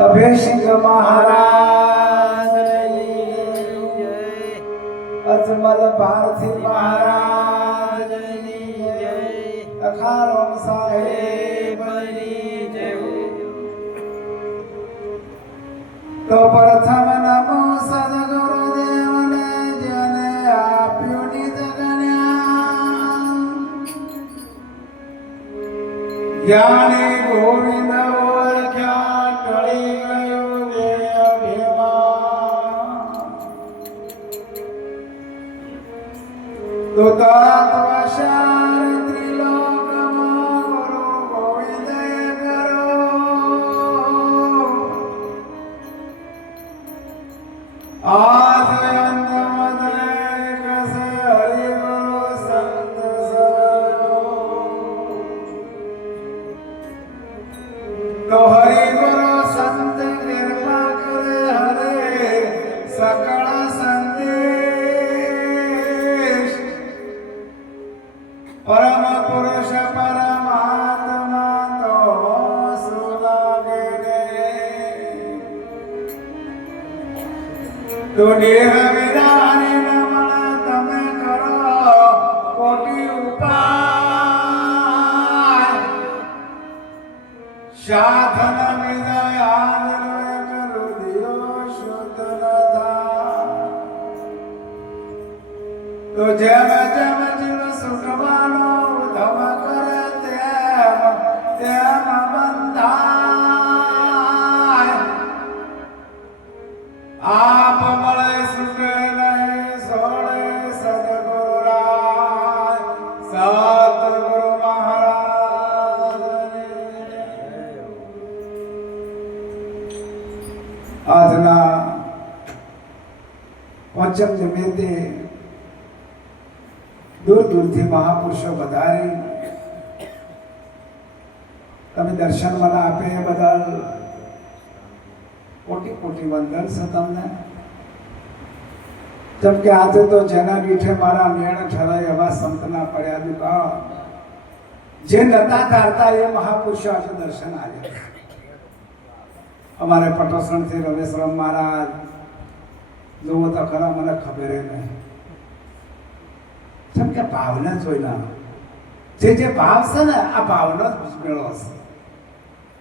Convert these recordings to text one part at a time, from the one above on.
અભિષેક મહારાજ અજમલ ભારતી મહારાજ અખારોમ સાહેબ તો પ્રથમ નમો સદગુરુદેવને જેને આપ્યું નિજ ગણ્યા જ્ઞાની ગોવિંદ ઓળખ્યા ટળી ગયું દેહ અભિમાન તો તત્વશાર ત્રિલોકમાં ગુરુ ગોવિંદે કરો આજ અંત મધ્ય કસે હરિ ગુરુ સંત સરો તો હરિ ગુરુ સંત કૃપા કરે હરે સકળ સંદેશ પરમ પુરુષ પરમાત્મા તો સુલાગે રે તો દેહ વિદાને નમણ તમે કરો કોટી ઉપાય સાધન વિદય આદરય કરો દિયો શુદ્ધ ન થાય તો જેમ જેમ જીવ સુખવાનો ઉધમ કરે તેમ તેમ બંધાય આપ મળે સુખે નહીં સોળે સદગુરુ રાય સતગુરુ મહારાજ આજના પંચમ નિમિત્તે દૂર દૂરથી મહાપુરુષો વધારી તમે દર્શન મને આપે એ બદલ કોટી કોટી વંદન છે તમને જેમ કે આજે તો જેના દીઠે મારા મેળ ઠરાય એવા સંતના પડ્યા દુકા જે નતા ધારતા એ મહાપુરુષો આજે દર્શન આવ્યા અમારે પટોસણથી રમેશરામ મહારાજ જોવો તો ખરા મને ખબર નહીં જેમ કે ભાવના જોઈ જે ભાવ છે ને આ ભાવનો જ મેળો છે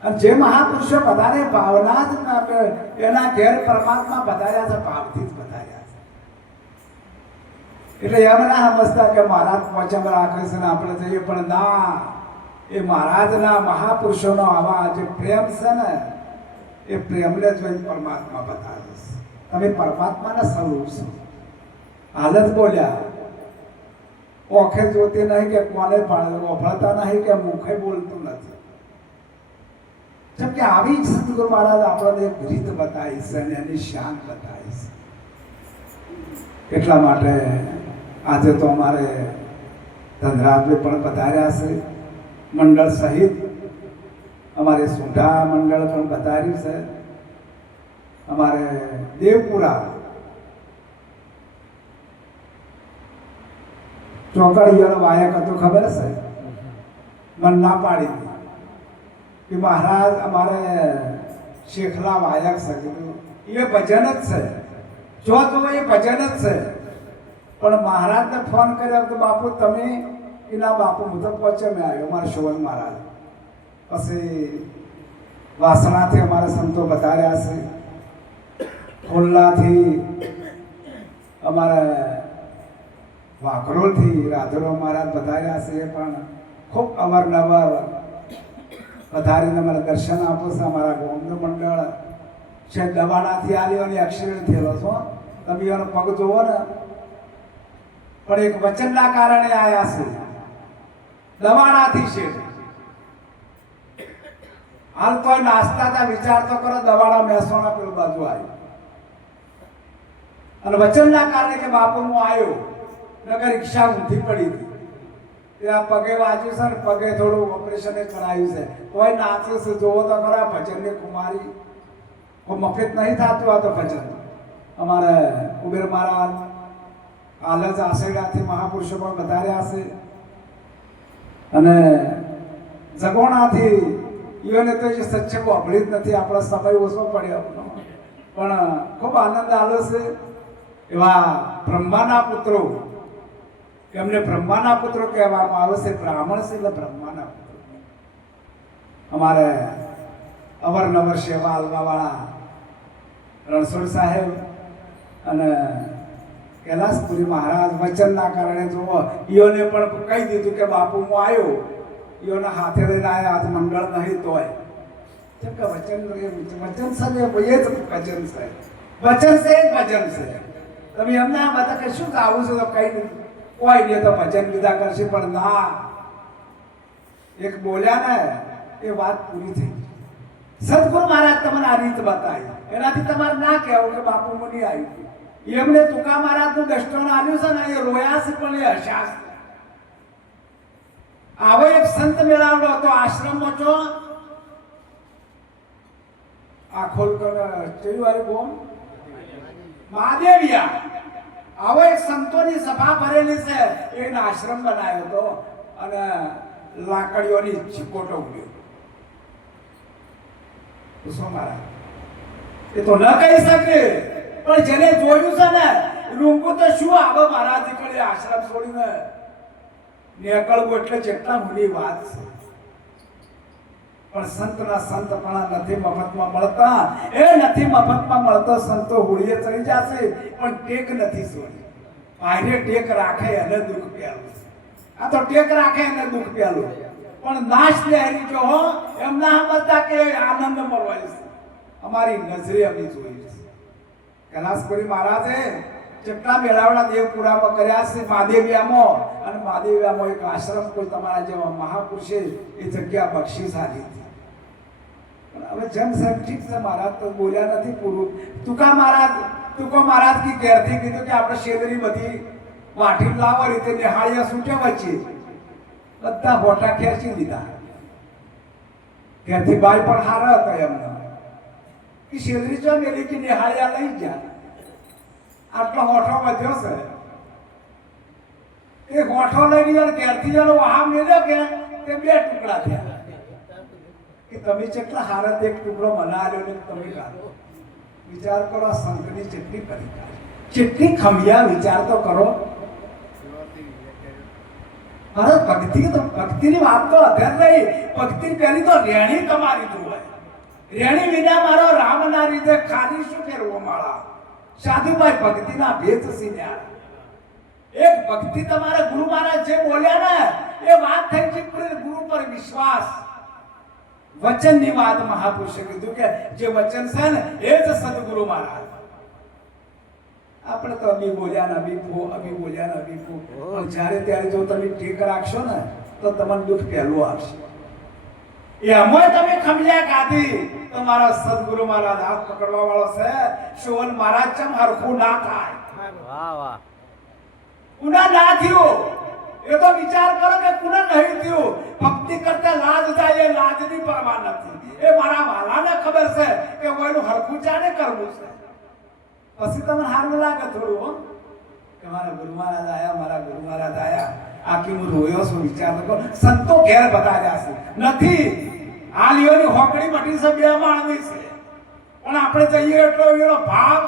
અને જે મહાપુરુષો બધાને ભાવના જ એના ઘેર પરમાત્મા બધાર્યા છે ભાવથી જ બધાર્યા છે એટલે એમ ના સમજતા કે મહારાજ પોચમ રાખે છે ને આપણે જઈએ પણ ના એ મહારાજના મહાપુરુષોનો આવા જે પ્રેમ છે ને એ પ્રેમને જોઈને પરમાત્મા બતાવે છે તમે પરમાત્માના સ્વરૂપ છો હાલ જ બોલ્યા ઓખે જોતી નહીં કે કોને વફળતા નહીં કે મુખે બોલતું નથી જેમ કે આવી જ સદગુરુ મહારાજ આપણને એક રીત બતાવી છે અને એની શાન બતાવી છે એટલા માટે આજે તો અમારે ધનરાજભાઈ પણ પધાર્યા છે મંડળ સહિત અમારે સુંઢા મંડળ પણ પધાર્યું છે અમારે દેવપુરા ચોકડીઓનો વાયક હતો ખબર છે મને ના પાડી કે મહારાજ અમારે શેખલા વાયક છે કીધું એ ભજન જ છે જો તો એ ભજન જ છે પણ મહારાજને ફોન કર્યો કે બાપુ તમે એના બાપુ હું તો પહોંચે મેં આવ્યો અમારા શોભન મહારાજ પછી વાસણાથી અમારા સંતો બતાવ્યા છે ખોલ્લાથી અમારા વાઘરોલથી રાધરો મહારાજ પધાર્યા છે પણ ખૂબ અમરનવર પધારીને મને દર્શન આપો છે અમારા ગોમનું મંડળ છે દવાડાથી આવ્યો અને એક્સિડન્ટ થયેલો છો તમે એનો પગ જોવો ને પણ એક વચનના કારણે આવ્યા છે દવાડાથી છે હાલ તો નાસ્તા તા વિચાર તો કરો દવાડા મહેસાણા પેલું બાજુ આવ્યું અને વચનના કારણે કે બાપુ હું આવ્યો નગર રિક્ષા ઊંધી પડી હતી ત્યાં પગે વાંચ્યું છે ને પગે થોડું ઓપરેશન કરાયું છે કોઈ નાચે છે જોવો તો ખરા ભજનની કુમારી કોઈ મફત નહીં થતું આ તો ભજન અમારે કુબેર મહારાજ હાલ જ આશેડાથી મહાપુરુષો પણ વધાર્યા છે અને જગોણાથી ઈઓને તો જે સચ્ચે વાપરી જ નથી, આપણો સમય ઓછો પડ્યો પણ ખૂબ આનંદ આવ્યો છે. એવા બ્રહ્માના પુત્રો, એમને બ્રહ્માના પુત્રો કહેવામાં આવે છે. બ્રાહ્મણ છે એટલે બ્રહ્માના પુત્રો. અમારે અવારનવાર સેવા આલવાવાળા રણછોડ સાહેબ અને કૈલાસપુરી મહારાજ વચનના કારણે જુઓ ઈઓને પણ કહી દીધું કે બાપુ હું આવ્યો, ઈઓના હાથે લઈને આવ્યા, આજ મંગળ નહીં તોય કેમ કે વચન છે, એ જ વચન છે, વચન છે, ભજન છે. તમે એમને આ બધા કે શું આવું છે તો કઈ નહીં, કોઈ નહીં તો ભજન બીજા કરશે, પણ ના, એક બોલ્યા ને એ વાત પૂરી થઈ. સદગુરુ મહારાજ તમને આ રીત બતાવી, એનાથી તમારે ના કહેવું કે બાપુ મુનિ આવ્યું. એમને તુકા મહારાજનું દર્શન આવ્યું છે ને, એ રોયા છે પણ એ હસ્યા છે. આવો એક સંત મેળાવડો હતો આશ્રમમાં, છો આ ખોલ કર ચયું વાળી બોમ મહાદેવિયા. આવો એક સંતોની સભા ભરેલી છે, એને આશ્રમ બનાવ્યો હતો અને લાકડીઓની ચીકોટો ઉડ્યો. શું મારા એ તો ન કહી શકે, પણ જેને જોયું છે ને રૂંગું તો શું આવે મહારાજ નીકળે આશ્રમ છોડીને નીકળવું એટલે જેટલા મોટી વાત છે. પણ સંતના સંતપણા નથી મફતમાં મળતા, એ નથી મફતમાં મળતો. સંતો હોળીએ ચડી જશે પણ ટેક નથી છોડી. ભાઈને ટેક રાખે અને દુઃખ પ્યાલું. આ તો ટેક રાખે અને દુઃખ પ્યાલું, પણ નાશ લહેરી જો હો એમ ના સમજતા કે આનંદ મળવાય છે. અમારી નજરે અમે જોઈ છે. કૈલાસપુરી મહારાજે જેટલા મેળાવડા દેવપુરામાં કર્યા છે, મહાદેવિયામાં, અને મહાદેવિયામાં એક આશ્રમ કોઈ તમારા જેવા મહાપુરુષે એ જગ્યા બક્ષી સાધી હતી. પણ હવે જેમ સાહેબ ઠીક છે, મહારાજ તો બોલ્યા નથી પૂરું. તુકો મહારાજ કી ઘેરથી કીધું કે આપણે શેદરી બધી વાટી લાવો, રીતે નિહાળિયા છૂટ્યા વચ્ચે બધા હોટા ખેંચી દીધા. ઘેરથી બાઈ પણ હારા હતા એમને કે શેદરી ચો મેલી કે નિહાળિયા લઈ ગયા. આટલો હોઠો વધ્યો છે, એ હોઠો લઈ ગયો ઘેરથી જેનો વાહ મેલ્યો કે તે 2 ટુકડા થયા. કે તમે કેટલા હારત એક ટુકડો મને આલ્યો ને તમે કાઢો. વિચાર કરો, સંતની જેટલી કરી જેટલી ખમિયા વિચાર તો કરો. અરે ભક્તિની વાત તો અત્યારે નહીં, ભક્તિ પહેલી તો રેણી તમારી જોવાય. રેણી વિના મારો રામ ના રીતે ખાલી શું ફેરવો માળા. સાધુભાઈ ભક્તિના ભેદ સીન્યા. એક ભક્તિ તમારે ગુરુ મહારાજ જે બોલ્યા ને એ વાત થઈ છે, ગુરુ પર વિશ્વાસ. વચનની વાત મહાપુરુષે કીધું કે જે વચન છે ને એ જ સદગુરુ મહારાજ. આપણે તો અભી બોલ્યા ને અભી બોલ્યા ને પણ જ્યારે ત્યારે જો તમે ઠીક રાખશો ને તો તમને દુઃખ પહેલું આવશે. એમાં તમે ખમિયા કાઢી તમારા સદગુરુ મહારાજ હાથ પકડવા વાળો છે. શોભન મહારાજ ચમ હરખું ના થાય. વાહ વાહ. કુના ના થયું એ તો વિચાર કરો કે કુના નહીં થયું. ભક્તિ કરતા લાજ જાય એ લાજની પરવા નથી. એ મારા વાલાને ખબર છે કે ઓયનું હરખું ચાને કરવું છે. પછી તમને હારું લાગે થોડું હો કે મારા ગુરુ મહારાજ આયા, મારા ગુરુ મહારાજ આયા. આખી હું રોયો છું. વિચાર કરો, સંતો ઘેર બતાવ્યા છે નથી. આ લીઓની હોકડી મટી છે, 2 માળની છે, પણ આપણે જઈએ એટલો એનો ભાવ.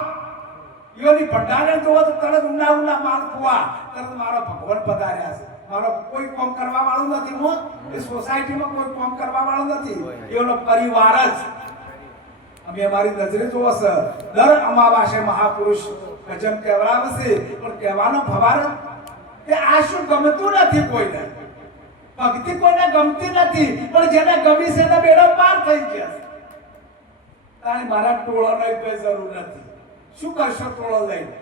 ઈઓની ભંડારે જોવો તો તરત ઊંડા માલ કુવા, તરત મારો ભગવાન પધાર્યા છે. મારો કોઈ કામ કરવા વાળું નથી. હું એ સોસાયટીમાં કોઈ કામ કરવા વાળું નથી. એનો પરિવાર જ અમે અમારી નજરે જોવો છે. દર અમાવાસે મહાપુરુષ ભજન કહેવાવે છે, પણ કહેવાનો ભવાર કે આ શું ગમતું નથી કોઈને. ભક્તિ કોઈને ગમતી નથી, પણ જેને ગમી છે એને બેડો પાર થઈ ગયા છે. તારી મારા ટોળો નહીં કોઈ જરૂર નથી. શું કરશો ટોળો લઈને?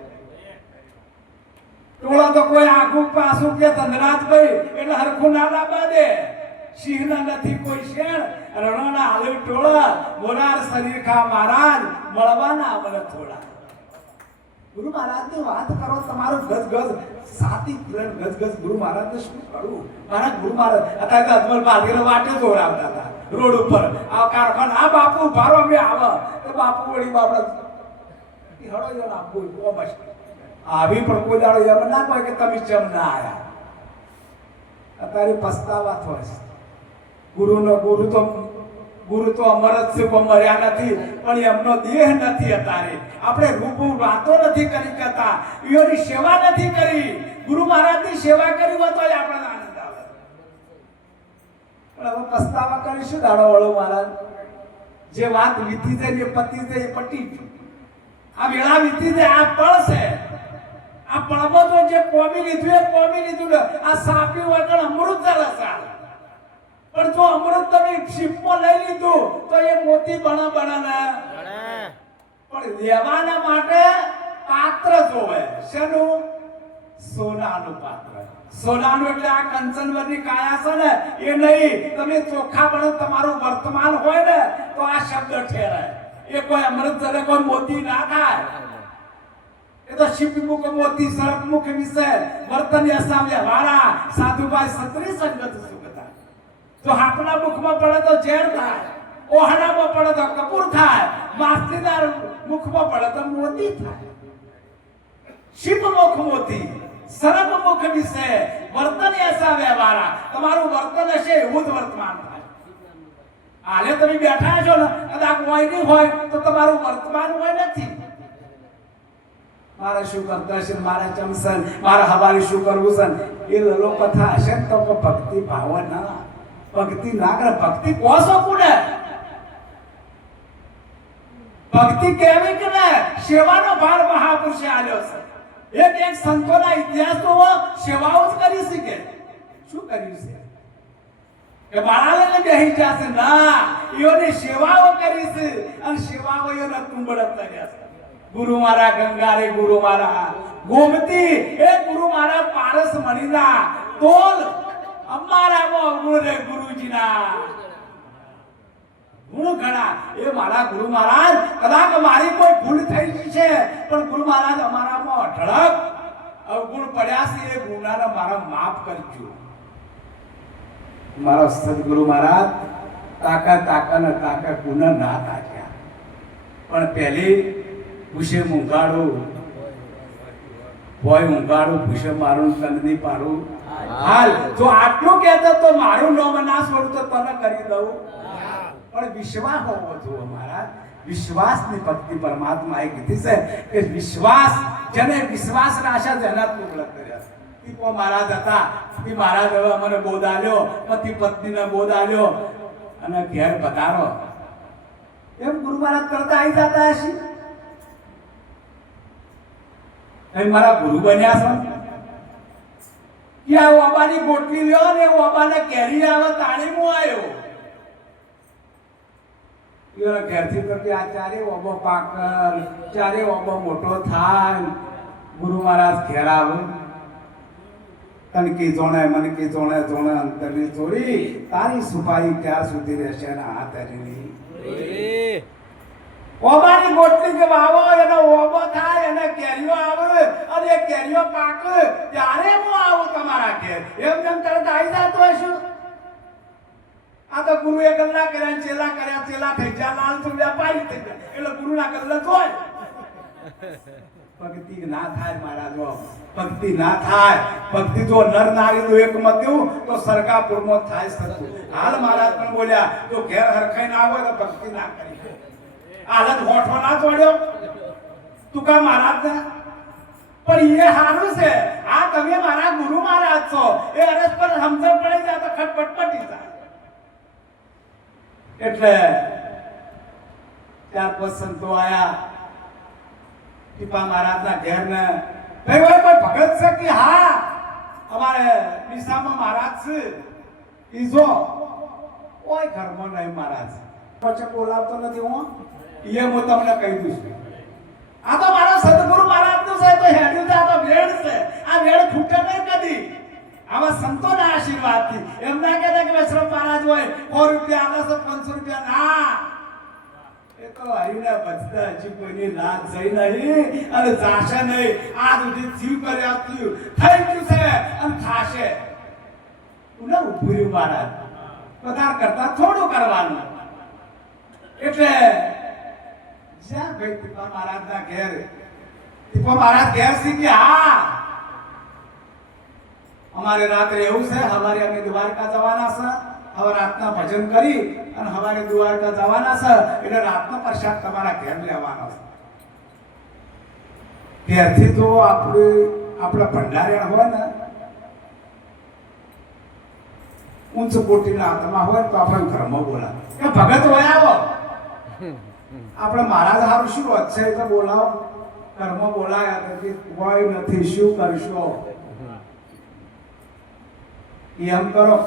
ટોળો તો કોઈ આખું પાછું કે ધનરાજ ભાઈ એટલે હરખું ના લાવવા દે. સિંહના નથી કોઈ શેણ, રણોના હાલે ટોળા, મોરાર શરીર ખા મહારાજ મળવાના મને થોડા. ગુરુ મહારાજની વાત કરો, તમારું ગજ સાતી કિરણ ગજ ગુરુ મહારાજને શું કરું? મારા ગુરુ મહારાજ અત્યારે તો અજમલ પાટીલ વાટે જોડાવતા હતા રોડ ઉપર. આ કારખાના આ બાપુ ભારો અમે આવે તો બાપુ વળી બાપડા હળો જો ના કોઈ બસ આવી પણ કોઈ દાડો એમ ના કહે કે તમે ચમ ના આયા. અત્યારે પસ્તાવા થાય. ગુરુ તો ગુરુ તો અમર જ છે, કોઈ મર્યા નથી, પણ એમનો દેહ નથી અત્યારે. આપણે રૂબરૂ વાતો નથી કરી કરતા, એઓની સેવા નથી કરી. ગુરુ મહારાજની સેવા કરી હોય તો આપણને આનંદ આવે. પણ હવે પસ્તાવા કરીશું દાડો વાળો મહારાજ. જે વાત વીતી છે, જે પતી છે, એ પતી ગયું. આ વેળા વીતી છે, આ પળ છે. આ પળમાં તો જે કોમી લીધું એ કોમી લીધું ને. આ સાપી વગર અમૃત રસ. પણ જો અમૃત તમે શીપમાં લઈ લીધું તો એ મોતી બના ને. પણ લેવાના માટે પાત્ર જોવે. શેનું? સોનાનું પાત્ર. સોનાનું એટલે આ કંચનવરની કાયા છે ને એ નહીં. તમે ચોખ્ખા બનો તમારું વર્તમાન હોય ને તો આ શબ્દ ઠેરાય. એ કોઈ અમૃત જરે કોઈ મોતી ના થાય. એ તો શિવમુખ મોતી સર્પમુખ વિશે વર્તન યસા વ્યવહારા સાધુભાઈ સત્રી સંગત સુખતા. જો હાથના મુખમાં પડે તો ઝેર થાય, ઓહણામાં પડે તો કપૂર થાય, માસ્તીદાર મુખમાં પડે તો મોતી થાય. શિવમુખ મોતી સર્પમુખ વિશે વર્તન યસા વ્યવહારા. તમારું વર્તન હશે એવું જ વર્તમાન થાય. હાલે તમે બેઠા છો ને કદાચ હોય નહીં હોય તો તમારું વર્તમાન હોય નથી. મારે શું કરતા છે, મારા ચમસન, મારા હવારે શું કરવું છે, એ લલો કથા હશે ને તો ભક્તિ ભાવ ના. ભક્તિ ના કરે. ભક્તિ કોસો કુડે. ભક્તિ કેવી કે ને સેવાનો ભાર મહાપુરુષે આલ્યો છે. એક સંતોના ઇતિહાસમાં સેવાઓ જ કરી શકે. શું કર્યું છે કે બાળાને બેહી જશે ના. એઓની સેવાઓ કરી છે અને સેવાઓ એના તુંબડત કર્યા છે. ગુરુ મારા ગંગારે, ગુરુ મારા ગોમતી, એ ગુરુ મારા પારસ મણીના તોલ અમારામાં ગુણ રે ગુરુજીના ગુણ ઘણા. એ મારા ગુરુ મહારાજ કદાચ મારી કોઈ ભૂલ થઈ છે પણ ગુરુ મહારાજ અમારામાં અઢળક અવગુણ પડ્યા છે. એ ગુનાને મારા માફ કરજો. મારા સદગુરુ મહારાજ તાકા ગુણ ના તાક્યા પણ પહેલી ભૂષે ઊંઘાડું, ભોય ઊંઘાડું, ભૂષે મારું તનની પાડું. હાલ જો આટલું કહેતો તો મારું નામ ના છોડું તો તને કરી દઉં. પણ વિશ્વાસ હોવો જોઈએ મહારાજ. વિશ્વાસની ભક્તિ પરમાત્માએ કીધી છે કે વિશ્વાસ જેને વિશ્વાસ રાશા જેના તુગલક કર્યા. તીપો મહારાજ હતા. તી મહારાજ હવે મને બોધ આલ્યો, પતિ પત્નીને બોધ આલ્યો અને ઘેર પધારો. એમ ગુરુ મહારાજ કરતા આવી જતા હશે. મારા ગુરુ બન્યા છો કે આ ઓબાની ગોટલી લ્યો ને ઓબાને કેરી આવે તાળી હું આવ્યો. એના ઘેરથી તો કે આ ચારે ઓબો પાકર, ચારે ઓબો મોટો થાય. ગુરુ મહારાજ ઘેર આવે. તનકી જોણે મનકી જોણે જોણે અંતરની ચોરી. તારી સુપાઈ ક્યાં સુધી રહેશે ને આ તરીની. ઓબાની ગોટલી કે વાવો એનો ઓબો થાય, એને કેરીઓ આવે અને એ કેરીઓ પાકે ત્યારે હું આવું તમારા ઘેર. એમ જેમ તરત આવી જતો હશું. આ તો ગુરુએ ગલ્લા કર્યા, ચેલા કર્યા, ચેલા થઈ ગયા, લાલ તો વ્યાપારી થઈ ગયા. એટલે ગુરુના ગલ્લા હોય. ભક્તિ ના થાય મારા જો. ભક્તિ ના થાય. ભક્તિ જો નર નારીનું એક મત દેવું તો સરકાપુરમાં થાય સતું. હાલ મહારાજ પણ બોલ્યા જો ઘેર હરખાઈ ના હોય તો ભક્તિ ના કરી. હાલત હોઠો ના તોડ્યો તુકા મહારાજ ને. પણ એ સારું છે. આ તમે મારા ગુરુ મહારાજ છો. એ અરસ પર સમજણ પડી જાય તો ખટપટ પટી જાય. એટલે ચાર પાંચ સંતો આયા ટીપા મહારાજના ઘેર ને. ભાઈ ભાઈ કોઈ ભગત છે કે હા અમારે દિશામાં મહારાજ છે. ઈજો કોઈ ઘરમાં નહીં મહારાજ. પછી બોલાવતો નથી હું. એ હું તમને કહી દઉં છું. આ તો મારો સદગુરુ મહારાજ નું છે તો હેડ્યું છે. આ તો વેડ છે. આ વેડ ખૂટે નહીં કદી. આવા સંતોના આશીર્વાદથી. એમ ના કહેતા કે વૈષ્ણવ મહારાજ હોય 100 રૂપિયા આલે છે 500 રૂપિયા ના. એ તો હરીને બચતા હજી કોઈની લાજ જઈ નહીં અને જાશે નહીં. આ સુધી જીવ કર્યા થયું થઈ ગયું છે અને થાશે. ઉના ઉભું રહ્યું મહારાજ. બધા કરતા થોડું કરવાનું. એટલે જ્યાં ભાઈ ટીપા મહારાજના ઘેર. ટીપા મહારાજ ઘેર શીખી હા અમારે રાત્રે એવું છે. હવારે અમે દ્વારકા જવાના છે. હવે રાતના ભજન કરી અને સવારે દ્વારકા જવાના છે એટલે રાતનો પ્રસાદ તમારા ઘેર લેવાનો છે ત્યારથી તો આપણા ભંડારિયા હોય ને ઊંચ કોટીના આત્મા હોય તો આપણે ઘરમાં બોલાવે કે ભગત હોય આવો આપણે મહારાજ સારું શું છે તો બોલાવો ઘરમાં બોલાયા તો કોઈ નથી શું કરશો એમ કરો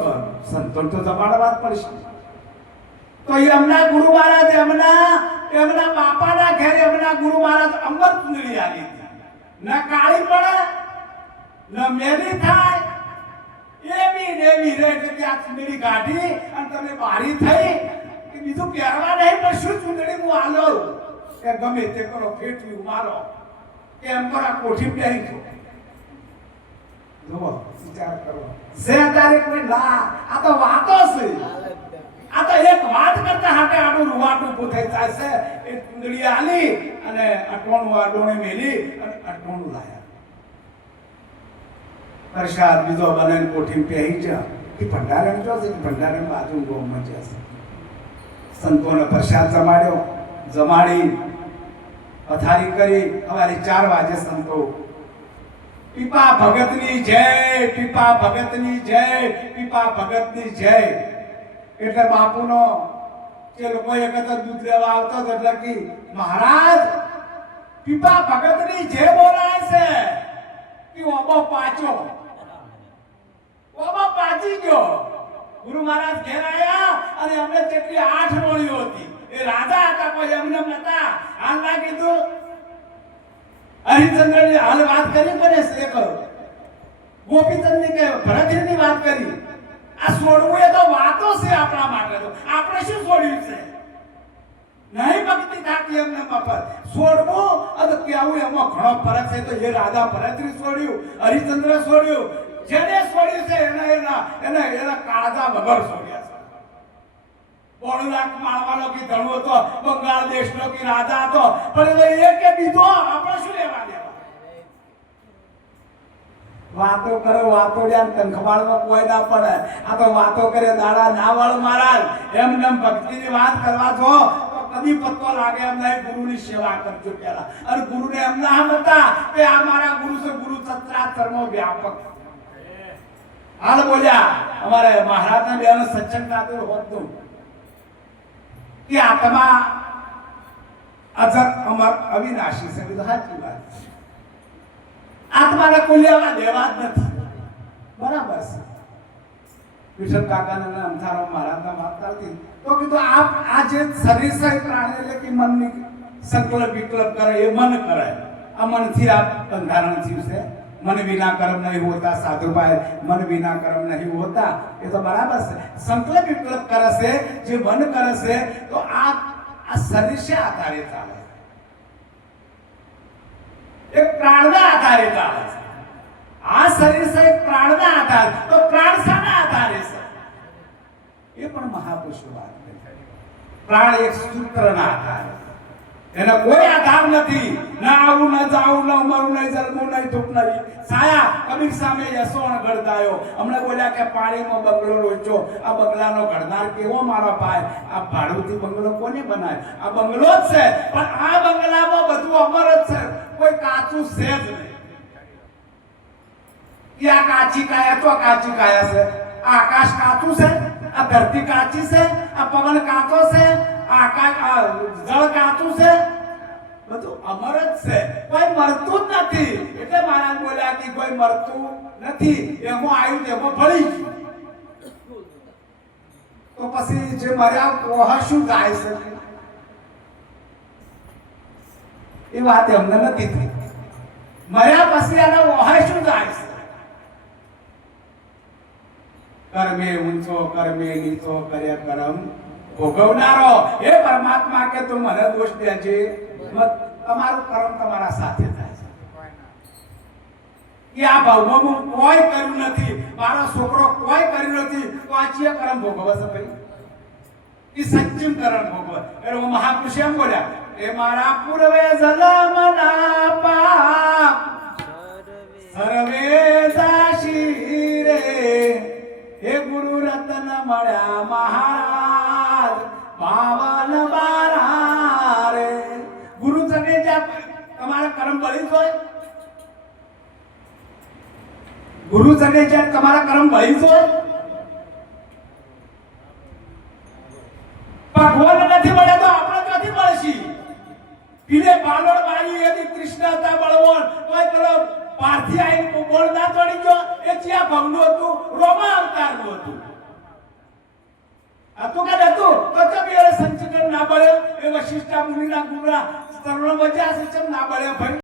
સંતોષ તો દબાડવા જ પડશે તો એમના ગુરુ મહારાજ એમના બાપાના ઘરે એમના ગુરુ મહારાજ અમૃત ચૂંદડી આવી ન કાળી પડે ન મેલી થાય એવી રે કે આ ચૂંદડી કાઢી અને તમે બારી થઈ કે બીજું પહેરવા નહીં પણ શું ચૂંદડી હું આલો કે ગમે તે કરો ફેટવી મારો કે એમ કરો આ કોઠી પહેરી છો જુઓ વિચાર કરો સે તારીખ ને ના આ તો વાતો છે આ તો એક વાત કરતા હાટે આડું રૂવાટું પોતે જાય છે એ ચૂંદડી આલી અને અટોણું આડોણે મેલી અને અટોણું લાયા પ્રસાદ બીજો બનાવીને કોઠી પહેરી છે કે ભંડારણ જો છે ભંડારણ બાજુ ગોમાં જશે સંતોને પ્રસાદ જમાડી પથારી કરી સવારે 4 વાગે સંતો પીપા ભગતની જય પીપા ભગતની જય પીપા ભગતની જય એટલે બાપુનો કે લોકો એક દૂધ લેવા આવતો એટલે કે મહારાજ પીપા ભગતની જય બોલાય છે કે ઓબો પાચી ગયો ગુરુ મહારાજ ઘેર આયા અને અમને કેટલી 8 વળીઓ હતી એ રાજા હતા કોઈ એમને નતા હાલ ના કીધું હરિચંદ્રની હાલ વાત કરી કોને છે કરો ગોપીચંદની કે ભરતની વાત કરી આ છોડવું એ તો વાતો છે આપણા માટે તો આપણે શું છોડ્યું છે નહીં ભક્તિ થાતી એમને મફત છોડવું અને કેવું એમાં ઘણો ફરક છે તો એ રાજા ભરતરી છોડ્યું હરિચંદ્ર છોડ્યું જેને છોડ્યું છે એના કાળજા વગર છોડ્યા છે બોળલાક માળવાનો કે ધણો તો બંગાળ દેશનો કે રાજા હતો પણ એ કે બીજો આપણે શું લેવા દેવા વાતો જ્યાં તનખવાળમાં કોઈ ના પડે આ તો વાતો કરે દાડા ના વાળ મહારાજ એમને ભક્તિની વાત કરવા જો કદી પત્તો લાગે એમ નહીં ગુરુની સેવા કરજો પહેલા અને ગુરુને એમ ના હતા કે આ મારા ગુરુ છે ગુરુ ચત્રાચરનો વ્યાપક હાલ બોલ્યા અમારે મહારાજના બેનો સત્સંગ થતો હોતું કે આત્મા અજર અમર અવિનાશી છે બધું સાચી વાત આત્માને કોઈ લેવા દેવા જ નથી બરાબર છે વિઠ્ઠલ કાકાના અંધારો મહારાજના વાત કરતી તો કીધું આ જે શરીર છે પ્રાણ એટલે કે મનની સંકલ્પ વિકલ્પ કરે એ મન કરે આ મનથી આ બંધારણ થયું છે मन बिना कर्म नहीं होता साधु भाई मन बिना कर्म नहीं होता ये तो बराबर से संकल्प विकल्प करे से जो मन करे से तो आप शरीर से आधारित है एक प्राण में आधारित है आ शरीर से एक प्राण में आधार तो प्राण से आधारित है ये पण महापुरुष बात है प्राण एक सूत्र ना आधार એનો કોઈ આધાર નથી ના આવું ના જાવું ના મરું નહીં જન્મવું નહીં દુઃખ નહીં સાયા કબીર સામે યશોણ ગળદાયો હમણે બોલ્યા કે પાણીમાં બંગલો રોચ્યો આ બંગલાનો ઘડનાર કેવો મારો ભાઈ આ ભાડુતી બંગલો કોને બનાવ્યો આ બંગલો જ છે પણ આ બંગલામાં બધું અમર જ છે કોઈ કાચું છે જ નહીં કે આ કાચી કાયા તો કાચી કાયા છે આ આકાશ કાચું છે આ ધરતી કાચી છે આ પવન કાચો છે આકાશ જળ કાચું છે બધું અમર જ છે કોઈ મરતું જ નથી એટલે મહારાજ બોલ્યા કે કોઈ મરતું નથી એમાં આવ્યું તેમાં ભળી ગયું તો પછી જે મર્યા કોહ શું જાય છે એ વાત અમને નથી થઈ મર્યા પછી આના ઓહ શું જાય છે કર્મે ઊંચો કર્મે નીચો કર્યા કરમ ભોગવનારો હે પરમાત્મા કે તું મને દોષ દેજે તમારું કર્મ તમારા સાથે થાય છે કે આ ભાવમાં કોઈ કર્યું નથી મારો છોકરો કોઈ કર્યું નથી તો આ ચિયા કર્મ ભોગવે છે ભાઈ એ સચ્ચિમ કર્મ ભોગવે એટલે મહાપુરુષ એમ બોલ્યા એ મારા પૂર્વે જન્મના પાપ સર્વે જાશી રે હે ગુરુ રતન મળ્યા મહારાજ બળી જાય ગુરુ ચડે છે તમારા કર્મ બળી જાય ભગવાન નથી મળે તો આપણે ક્યાંથી મળશી પીલે બાલોડ મારી એની કૃષ્ણતા બળવોન કોઈ પેલો પારથી આઈ બોલ ના ચડી ગયો એ ચિયા ભંગનું હતું રોમા અવતારનું હતું આ તો કે હતું તો કબી સંચકર ના બળ્યો એ વશિષ્ઠ મુનિના ગુમરા તરુણ વચ્ચે આ સિસ્ટમ ના બળ્યો ભાઈ